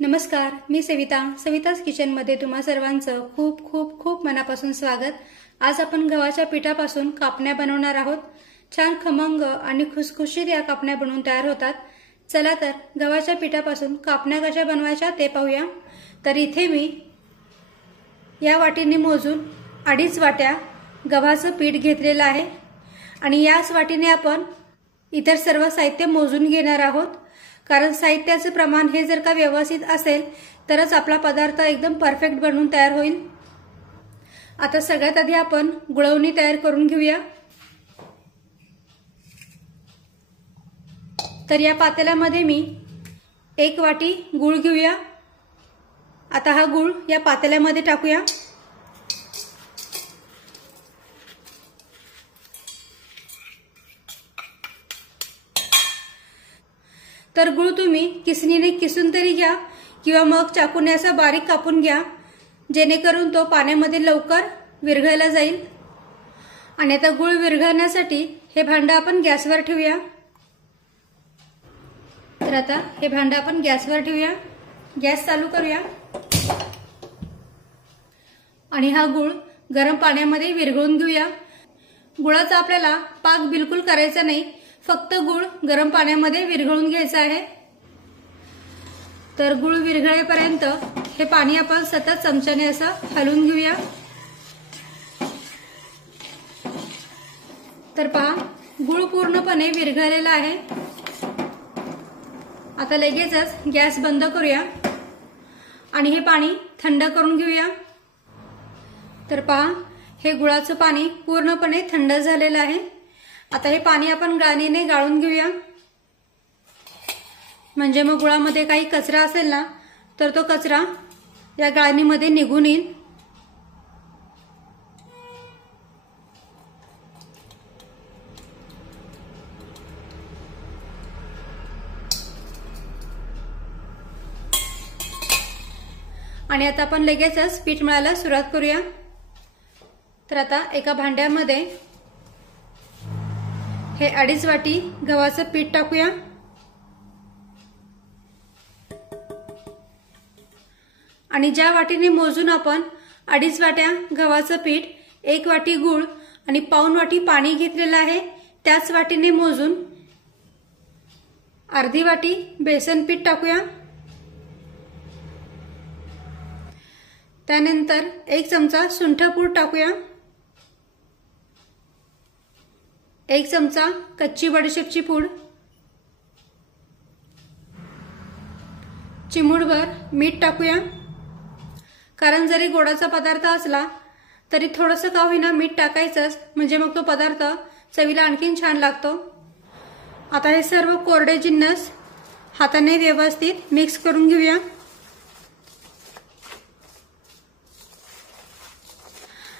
नमस्कार, मी सविताच किचनमध्ये तुम्हा सर्वांचं खूप खूप खूप मनापासून स्वागत। आज आपण गव्हाच्या पिठापासून कापण्या बनवणार आहोत। छान खमंग आणि खुसखुशीत या कापण्या बनवून तयार होतात। चला तर गव्हाच्या पिठापासून कापण्या कशा बनवायच्या ते पाहूया। तर इथे मी या वाटीने मोजून 2.5 वाट्या गव्हाचं पीठ घेतलेलं आहे आणि याच वाटीने आपण इतर सर्व साहित्य मोजून घेणार आहोत, कारण साहित्याचे प्रमाण हे जर का व्यवस्थित असेल तरच आपला पदार्थ एकदम परफेक्ट बनून तयार होईल। आता सगळ्यात आधी आपण गुळवणी तयार करून घेऊया। तर या पातेल्यामध्ये मी 1 वाटी गूळ घेऊया। आता हा गूळ या पातेल्यामध्ये टाकूया। तर गूळ तुम्ही किसणीने किसून तरी घ्या किंवा मग चाकूने असा बारीक कापून घ्या, जेणेकरून तो पाण्यामध्ये लवकर विरघळला जाईल। आणि आता गूळ विरघळण्यासाठी हे भांडं आपण गॅसवर ठेवूया। तर आता हे भांडं आपण गॅसवर ठेवूया, गॅस चालू करूया आणि हा गूळ गरम पाण्यामध्ये विरघळून घेऊया। गुळाचा आपल्याला पाक बिलकुल करायचा नाही, फक्त गूळ गरम पाण्यामध्ये विरघळून घ्यायचा आहे। तर गूळ विरघळेपर्यंत हे पाणी आपण सतत चमच्याने असं हलवून घेऊया। तर पहा, गूळ पूर्णपणे विरघळलेला आहे। आता लगेचच गॅस बंद करूया आणि हे पाणी थंड करून घेऊया। तर पहा, हे गुळाचं पाणी पूर्णपणे थंड झालेलं आहे। आता हे पाणी आपण गाळणीने गाळून घेऊया, म्हणजे मग गुळामध्ये काही कचरा असेल ना तर तो कचरा या गाळणीमध्ये निघून येईल। आणि आता आपण लगेचच पीठ मळायला सुरुवात करूया। तर आता एका भांड्यामध्ये हे 2.5 वाटी गव्हाचं पीठ टाकूया आणि ज्या वाटीने मोजून आपण 2.5 वाट्या गव्हाचं पीठ, 1 वाटी गूळ आणि पाऊण वाटी पाणी घेतलेलं आहे, त्याच वाटीने मोजून अर्धी वाटी बेसन पीठ टाकूया। त्यानंतर 1 चमचा सुंठपूड टाकूया, 1 चमचा कच्ची बडीशेपची पूड, चिमूटभर मीठ टाकूया। कारण जरी गोडाचा पदार्थ असला तरी थोडंसं का होईना मीठ टाकायचंच, म्हणजे मग तो पदार्थ चवीला आणखीन छान लागतो। आता हे सर्व कोरडे जिन्नस हाताने व्यवस्थित मिक्स करून घेऊया।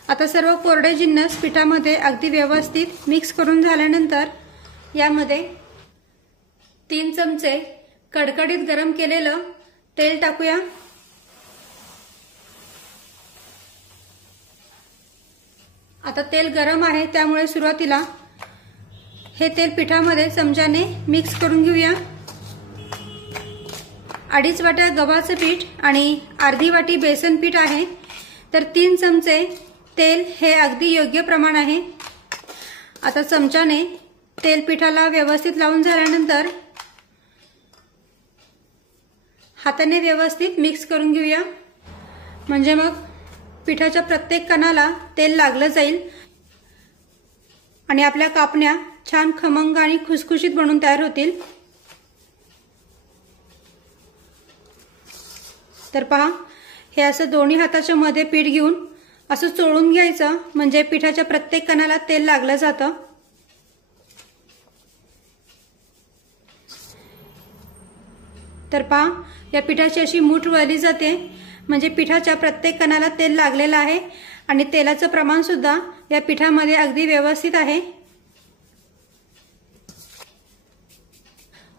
आता सर्व कोरडे जिन्नस पिठामध्ये अगदी व्यवस्थित मिक्स करून झाल्यानंतर यामध्ये 3 चमचे कडकडीत गरम केलेलं तेल टाकूया। आता तेल गरम आहे, त्यामुळे सुरुवातीला हे तेल पिठामध्ये चमच्याने मिक्स करून घेऊया। 2.5 वाट्या गव्हाचं पीठ आणि अर्धी वाटी बेसन पीठ आहे, तर 3 चमचे तेल हे अगदी योग्य प्रमाण आहे। आता चमच्याने तेल पिठाला व्यवस्थित लावून झाल्यानंतर हाताने व्यवस्थित मिक्स करून घेऊया, म्हणजे मग पिठाच्या प्रत्येक कणाला तेल लागलं जाईल आणि आपल्या कापण्या छान खमंग आणि खुसखुशीत बनून तयार होतील। तर पहा, हे असं दोन्ही हाताच्या मध्ये पीठ घेऊन असं चोळून घ्यायचं, म्हणजे पिठाच्या प्रत्येक कणाला तेल लागलं जातं। तर पहा, या पिठाची अशी मूठ वळली जाते, म्हणजे पिठाच्या प्रत्येक कणाला तेल लागलेलं आहे आणि तेलाचं प्रमाण सुद्धा या पिठामध्ये अगदी व्यवस्थित आहे।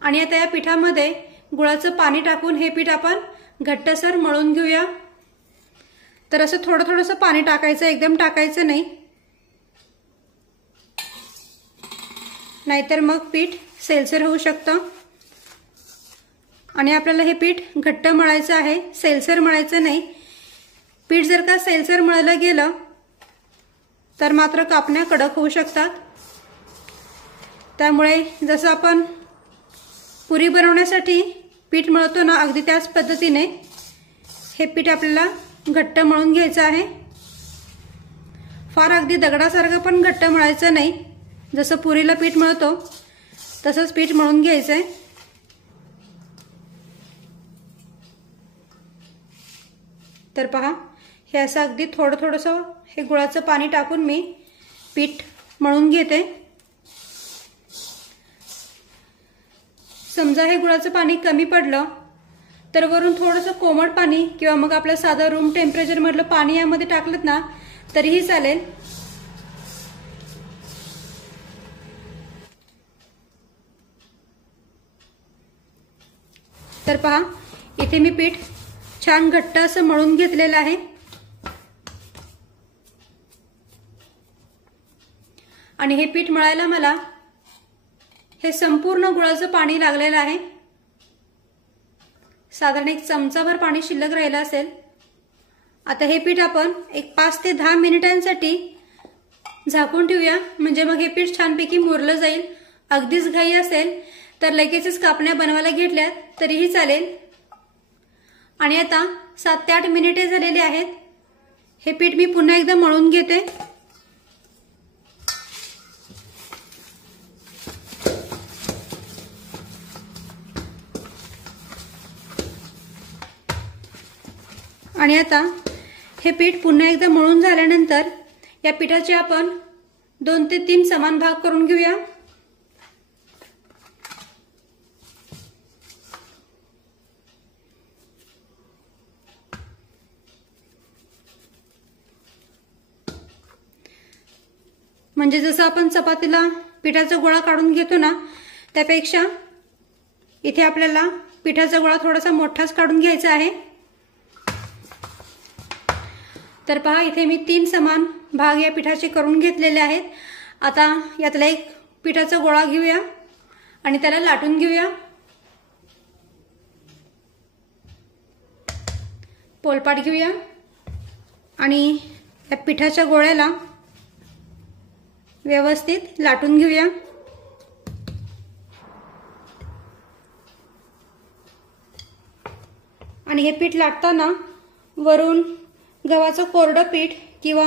आणि आता या पिठामध्ये गुळाचं पाणी टाकून हे पीठ आपण घट्टसर मळून घेऊया। तर असं थोडं थोडंसं पाणी टाकायचं, एकदम टाकायचं नाही, नाहीतर मग पीठ सेलसर होऊ शकतं। आणि आपल्याला हे पीठ घट्ट मळायचं आहे, सैलसर मळायचं नाही। पीठ जर का सैलसर मळलं गेलं तर मात्र कापण्या कडक होऊ शकतात। त्यामुळे जसं आपण पुरी बनवण्यासाठी पीठ मळतो ना, अगदी त्याच पद्धतीने हे पीठ आपल्याला घट्ट मळून घ्यायचं आहे। फार अगदी दगडासारखं पण घट्ट मळायचं नाही, जसं पुरीला पीठ मळतो तसंच पीठ मळून घ्यायचंय। तर पहा, हे असं अगदी थोडं थोडंसं हे गुळाचं पाणी टाकून मी पीठ मळून घेते। समजा हे गुळाचं पाणी कमी पडलं तर वरून थोडंसं कोमट पाणी किंवा मग आपलं साधं रूम टेम्परेचर मधलं पाणी यामध्ये टाकलं ना तरीही चालेल। तर पहा, इथे मी पीठ छान घट्ट असं मळून घेतलेलं आहे। आणि हे पीठ मळायला मला हे संपूर्ण गुळाचं पाणी लागलेलं आहे। साधारण एक चमचाभर पाणी शिल्लक राहिलं असेल। आता हे पीठ आपण एक 5 ते 10 मिनिटांसाठी झाकून ठेवूया, म्हणजे मग हे पीठ छानपैकी मुरलं जाईल। अगदीच घाई असेल तर लगेचच कापण्या बनवायला घेतल्यात तरीही चालेल। आणि आता 7 ते 8 मिनिटे झालेली आहेत। हे पीठ मी पुन्हा एकदा मळून घेते। आणि आता हे पीठ पुन्हा एकदा मळून झाल्यानंतर या पिठाचे आपण 2 ते 3 समान भाग करून घेऊया। म्हणजे जसं आपण चपातीला पिठाचा गोळा काढून घेतो ना, त्यापेक्षा इथे आपल्याला पिठाचा गोळा थोडासा मोठाच काढून घ्यायचा आहे। तर पहा, इथे मी 3 समान भाग या पिठाचे करून घेतलेले आहेत। आता यातला एक पिठाचा गोळा घेऊया आणि त्याला लाटून घेऊया। पोलपाट घेऊया आणि या पिठाच्या गोळ्याला व्यवस्थित लाटून घेऊया। आणि हे पीठ लाटताना वरून गव्हाचं कोरडं पीठ किंवा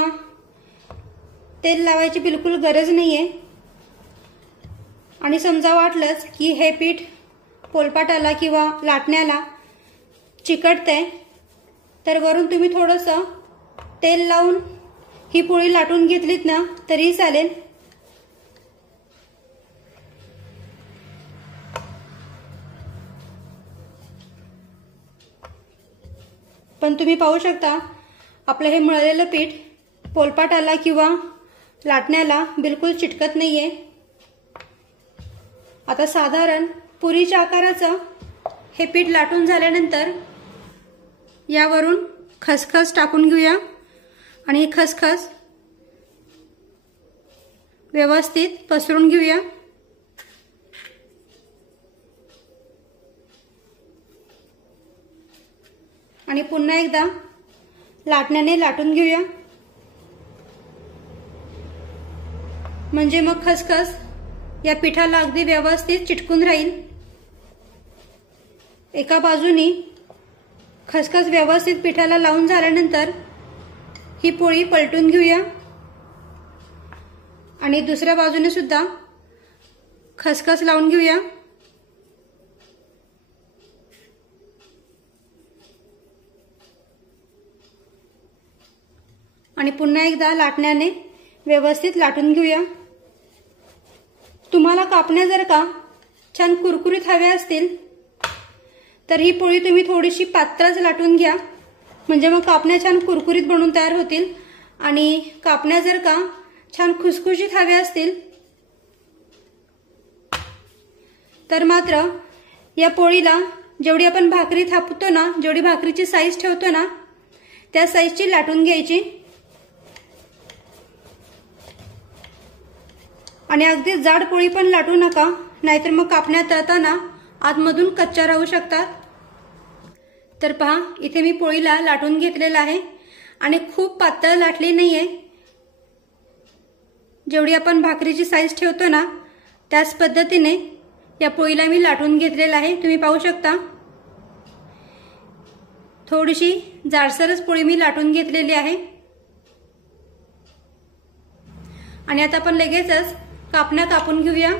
तेल लावायची बिलकुल गरज नाहीये। आणि समजा वाटलंच की हे पीठ पोलपाटाला किंवा लाटण्याला चिकटतंय तर वरून तुम्ही थोडंसं तेल लावून ही पोळी लाटून घेतलीत ना तरीही चालेल। पण तुम्ही पाहू शकता आपलं हे मळलेलं पीठ पोलपाटाला किंवा लाटण्याला बिलकुल चिटकत नाहीये। आता साधारण पुरीच्या आकाराचं हे पीठ लाटून झाल्यानंतर यावरून खसखस टाकून घेऊया आणि खसखस व्यवस्थित पसरून घेऊया। आणि पुन्हा एकदा लाटण्याने लाटून घेऊया, म्हणजे मग खसखस या पिठाला अगदी व्यवस्थित चिटकून राहील। एका बाजूनी खसखस व्यवस्थित पिठाला लावून झाल्यानंतर ही पोळी पलटून घेऊया आणि दुसऱ्या बाजूने सुद्धा खसखस लावून घेऊया। आणि पुन्हा एकदा लाटण्याने व्यवस्थित लाटून घेऊया। तुम्हाला कापण्या जर का छान कुरकुरीत हव्या असतील तर ही पोळी तुम्ही थोडीशी पातळच लाटून घ्या, म्हणजे मग कापण्या छान कुरकुरीत बनून तयार होतील। आणि कापण्या जर का छान खुसखुशीत हव्या असतील तर मात्र या पोळीला जेवढी आपण भाकरी थापतो ना, जेवढी भाकरीची साईज ठेवतो ना त्या साईजची लाटून घ्यायची। आणि अगदी जाड पोळी पण लाटू नका, नाहीतर मग कापण्या तळताना आतमधून कच्च्या राहू शकतात। तर पहा, इथे मी पोळीला लाटून घेतलेला आहे आणि खूप पातळ लाटली नाहीये. जेवढी आपण भाकरीची साईज ठेवतो ना त्याच पद्धतीने या पोळीला मी लाटून घेतलेला आहे. तुम्ही पाहू शकता थोडीशी जाडसरच पोळी मी लाटून घेतलेली आहे. आणि आता आपण लगेचच कापण्या कापून घेऊया.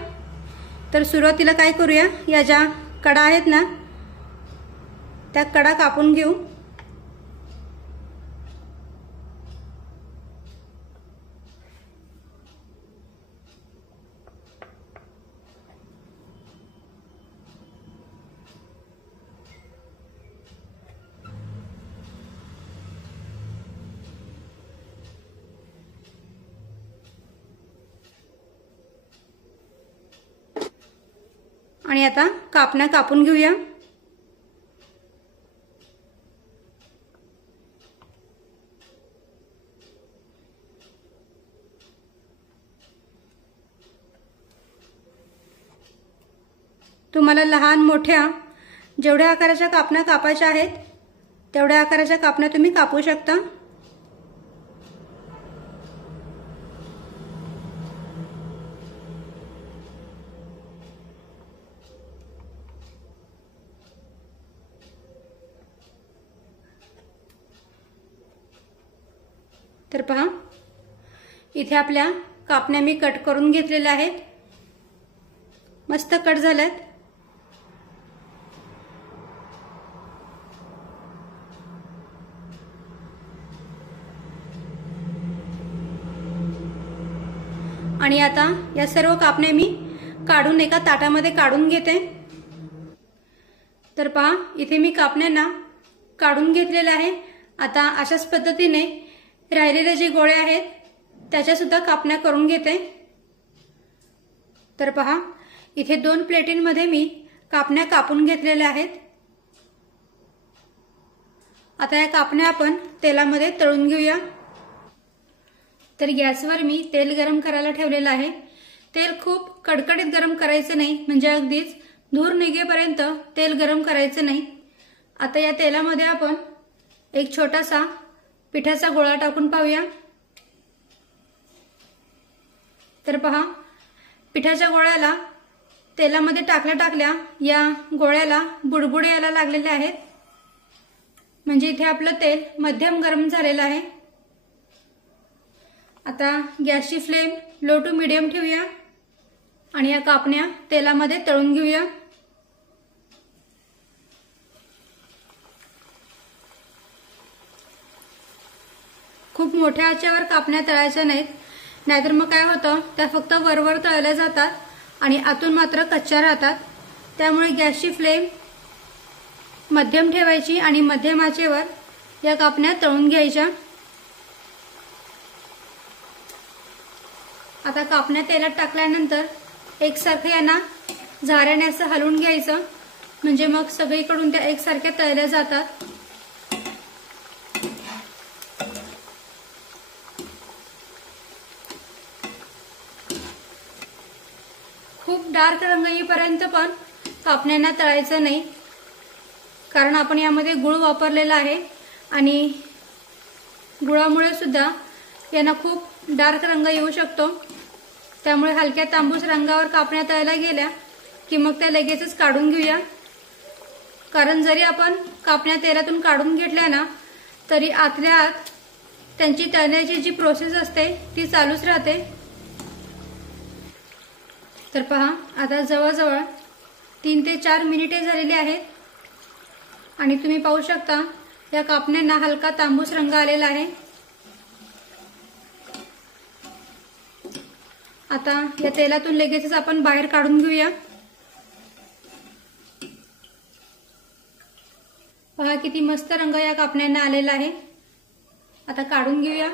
तर सुरुवातीला काय करूया, या ज्या कडा आहेत ना त्या कडा कापून घेऊ. आणि आता कापण्या कापून घेऊया. तुम्हाला लहान मोठ्या जेवढ्या आकाराच्या कापण्या कापायच्या आहेत तेवढ्या आकाराच्या कापण्या तुम्ही कापू शकता. तर पहा, इथे आपल्या कापण्या मी कट करून घेतलेल्या आहेत. मस्त कट झाल्यात. आणि आता या सर्व कापण्या मी काढून एका ताटामध्ये काढून घेते. तर पहा, इथे मी कापण्यांना काढून घेतलेल्या आहे. आता अशाच पद्धतीने राहिलेले जे गोळे आहेत त्याच्या सुद्धा कापण्या करून घेते. तर पहा, इथे 2 प्लेटींमध्ये मी कापण्या कापून घेतलेल्या आहेत. आता या कापण्या आपण तेलामध्ये तळून घेऊया. तर गॅसवर मी तेल गरम करायला ठेवलेलं आहे. तेल खूप कडकडीत गरम करायचं नाही, म्हणजे अगदीच धूर निघेपर्यंत तेल गरम करायचं नाही. आता या तेलामध्ये आपण एक छोटासा पिठाचा गोळा टाकून पाहूया. तर पहा, पिठाच्या गोळ्याला तेलामध्ये टाकल्या या गोळ्याला बुडबुडे यायला लागलेले आहेत, म्हणजे इथे आपलं तेल मध्यम गरम झालेलं आहे. आता गॅसची फ्लेम लो टू मीडियम ठेवूया आणि या कापण्या तेलामध्ये तळून घेऊया. खूप मोठ्या आचेवर कापण्या तळायच्या नाहीत, नाहीतर मग काय होतं, त्या फक्त वरवर तळल्या जातात आणि आतून मात्र कच्च्या राहतात. त्यामुळे गॅसची फ्लेम मध्यम ठेवायची आणि मध्यम आचेवर या कापण्या तळून घ्यायच्या. आता कापण्या तेलात टाकल्यानंतर एकसारखं यांना झाऱ्याने असं हलवून घ्यायचं, म्हणजे मग सगळीकडून त्या एकसारख्या तळल्या जातात. खूप डार्क रंग येईपर्यंत पण कापण्यांना तळायचं नाही, कारण आपण यामध्ये गुळ वापरलेला आहे आणि गुळामुळे सुद्धा यांना खूप डार्क रंग येऊ शकतो. त्यामुळे हलक्या तांबूस रंगावर कापण्या तळल्या गेल्या की मग त्या लगेचच काढून घेऊया. कारण जरी आपण कापण्या तेलातून काढून घेतल्या ना तरी आतल्या आत त्यांची तळण्याची जी प्रोसेस असते ती चालूच राहते. तर पहा, आता जवळजवळ 3 ते 4 मिनिटे झालेली आहेत आणि तुम्ही पाहू शकता या कापण्यांना हलका तांबूस रंग आलेला आहे. आता या तेलातून लगेचच आपण बाहेर काढून घेऊया. पहा किती मस्त रंग या कापण्यांना आलेला आहे. आता काढून घेऊया.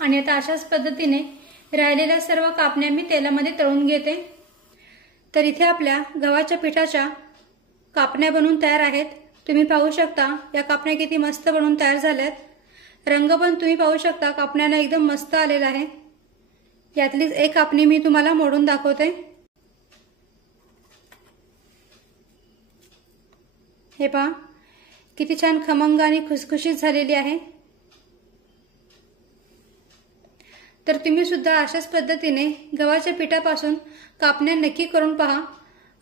आणि आता अशाच पद्धतीने राहिलेल्या सर्व कापण्या मी तेलामध्ये तळून घेते. तर इथे आपल्या गव्हाच्या पिठाच्या कापण्या बनवून तयार आहेत. तुम्ही पाहू शकता या कापण्या किती मस्त बनवून तयार झाल्यात. रंग पण तुम्ही पाहू शकता कापण्याला एकदम मस्त आलेला आहे. यातलीच एक कापणी मी तुम्हाला मोडून दाखवते। हे पहा किती छान खमंग आणि खुसखुशीत झालेली आहे। तर तुम्ही सुद्धा अशाच पद्धतीने गव्हाच्या पिठापासून कापण्या नक्की करून पहा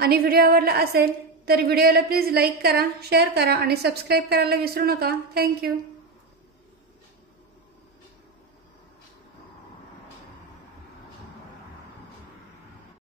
आणि व्हिडिओ आवडला असेल तर व्हिडिओला प्लीज लाईक करा, शेअर करा आणि सबस्क्राईब करायला विसरू नका। थँक्यू।